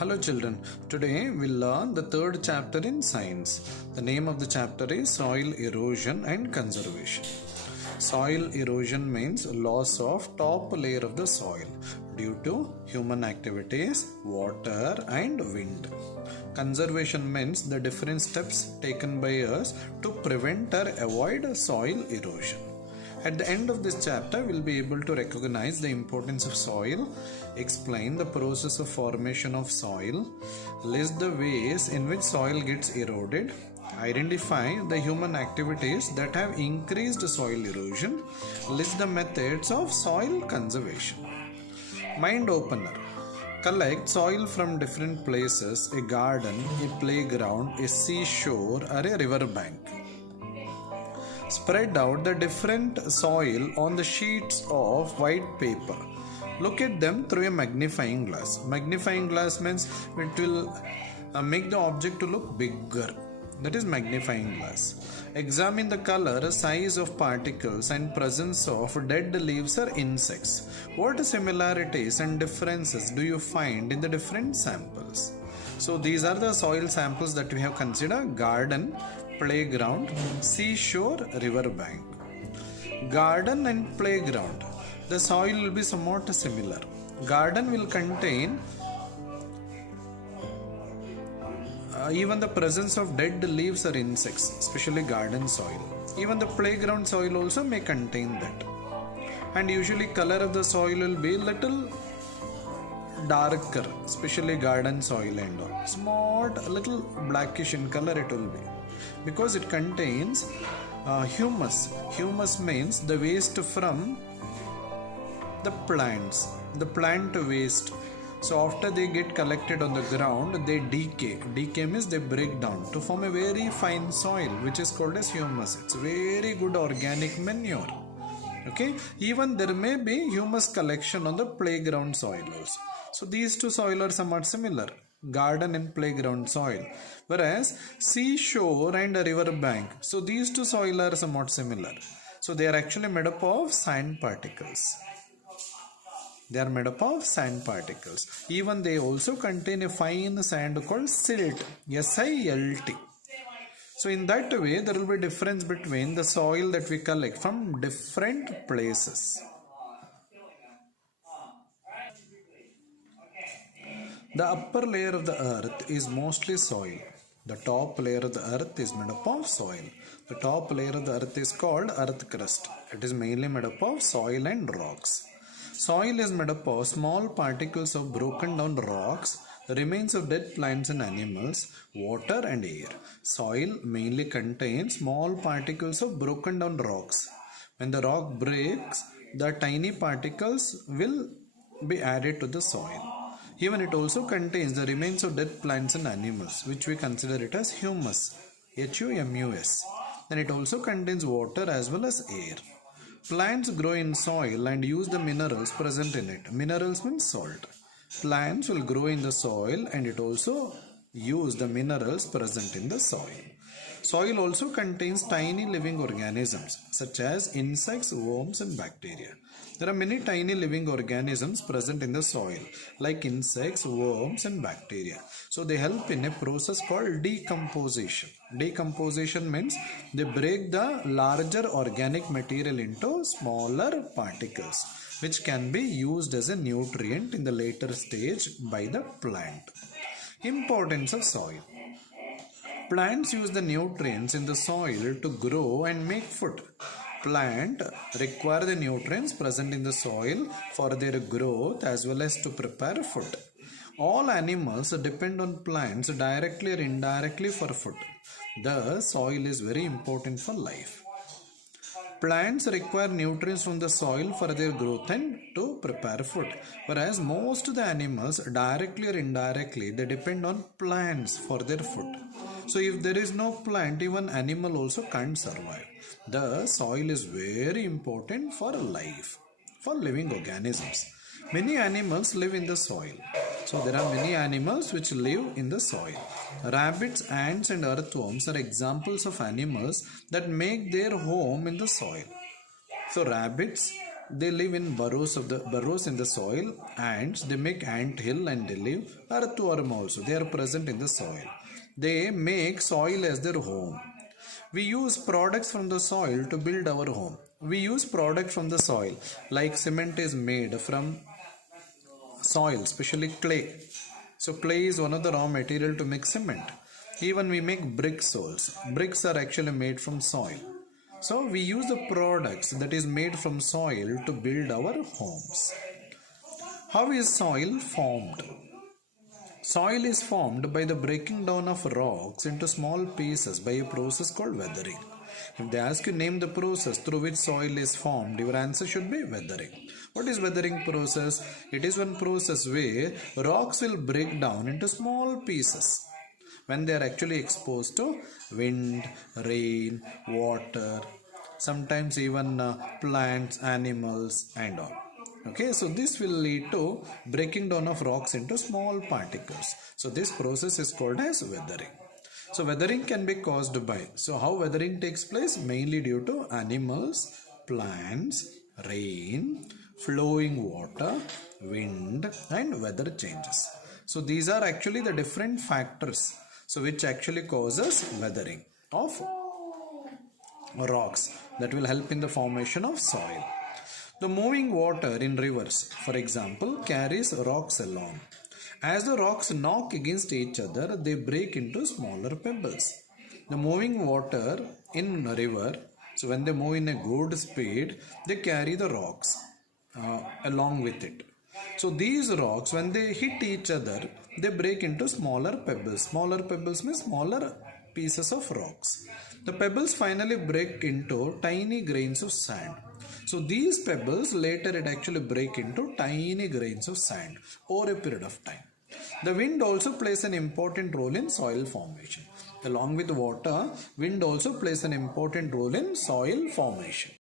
Hello children, today we'll learn the third chapter in science. The name of the chapter is Soil Erosion and Conservation. Soil erosion means loss of top layer of the soil due to human activities, water and wind. Conservation means the different steps taken by us to prevent or avoid soil erosion. At the end of this chapter, we'll be able to recognize the importance of soil, explain the process of formation of soil, list the ways in which soil gets eroded, identify the human activities that have increased soil erosion, list the methods of soil conservation. Mind opener. Collect soil from different places, a garden, a playground, a seashore or a river bank. Spread out the different soil on the sheets of white paper. Look at them through a magnifying glass. Magnifying glass means it will make the object to look bigger. That is magnifying glass. Examine the color, size of particles and presence of dead leaves or insects. What similarities and differences do you find in the different samples? So these are the soil samples that we have considered: garden, playground, seashore, river bank. Garden and playground. The soil will be somewhat similar. Garden will contain even the presence of dead leaves or insects, especially garden soil. Even the playground soil also may contain that. And usually color of the soil will be little darker, especially garden soil and all. Somewhat little blackish in color it will be, because it contains humus. Humus means the waste from the plants, the plant waste. So after they get collected on the ground, they decay. Decay means they break down to form a very fine soil, which is called as humus. It's very good organic manure. Okay, even there may be humus collection on the playground soil also. So these two soil are somewhat similar, garden and playground soil. Whereas seashore and a river bank, so these two soil are somewhat similar. So they are actually made up of sand particles. They are made up of sand particles. Even they also contain a fine sand called silt, S-I-L-T. So in that way, there will be difference between the soil that we collect from different places. The upper layer of the earth is mostly soil. The top layer of the earth is made up of soil. The top layer of the earth is called earth crust. It is mainly made up of soil and rocks. Soil is made up of small particles of broken down rocks, remains of dead plants and animals, water and air. Soil mainly contains small particles of broken down rocks. When the rock breaks, the tiny particles will be added to the soil. Even it also contains the remains of dead plants and animals, which we consider it as humus, H-U-M-U-S. Then it also contains water as well as air. Plants grow in soil and use the minerals present in it. Minerals means salt. Plants will grow in the soil and it also use the minerals present in the soil. Soil also contains tiny living organisms such as insects, worms and bacteria. There are many tiny living organisms present in the soil like insects, worms and bacteria. So they help in a process called decomposition. Decomposition means they break the larger organic material into smaller particles, which can be used as a nutrient in the later stage by the plant. Importance of soil. Plants use the nutrients in the soil to grow and make food. Plants require the nutrients present in the soil for their growth as well as to prepare food. All animals depend on plants directly or indirectly for food. Thus, soil is very important for life. Plants require nutrients from the soil for their growth and to prepare food. Whereas most of the animals, directly or indirectly, they depend on plants for their food. So if there is no plant, even animal also can't survive. The soil is very important for life, for living organisms. Many animals live in the soil. So there are many animals which live in the soil. Rabbits, ants and earthworms are examples of animals that make their home in the soil. So rabbits they live in burrows in the soil. Ants, they make ant hill and they live. Earthworm also, they are present in the soil. They make soil as their home. We use products from the soil to build our home. We use products from the soil, like cement is made from soil, especially clay. So clay is one of the raw material to make cement. Even we make bricks also. Bricks are actually made from soil. So we use the products that is made from soil to build our homes. How is soil formed? Soil is formed by the breaking down of rocks into small pieces by a process called weathering. If they ask you name the process through which soil is formed, your answer should be weathering. What is weathering process? It is one process where rocks will break down into small pieces when they are actually exposed to wind, rain, water, sometimes even plants, animals and all. Okay, so this will lead to breaking down of rocks into small particles. So this process is called as weathering. So weathering can be caused by, so how weathering takes place? Mainly due to animals, plants, rain, flowing water, wind and weather changes. So these are actually the different factors, so which actually causes weathering of rocks that will help in the formation of soil. The moving water in rivers, for example, carries rocks along. As the rocks knock against each other, they break into smaller pebbles. The moving water in a river, so when they move in a good speed, they carry the rocks along with it. So these rocks, when they hit each other, they break into smaller pebbles. Smaller pebbles means smaller pieces of rocks. The pebbles finally break into tiny grains of sand. So these pebbles later it actually break into tiny grains of sand over a period of time. The wind also plays an important role in soil formation. Along with water, wind also plays an important role in soil formation.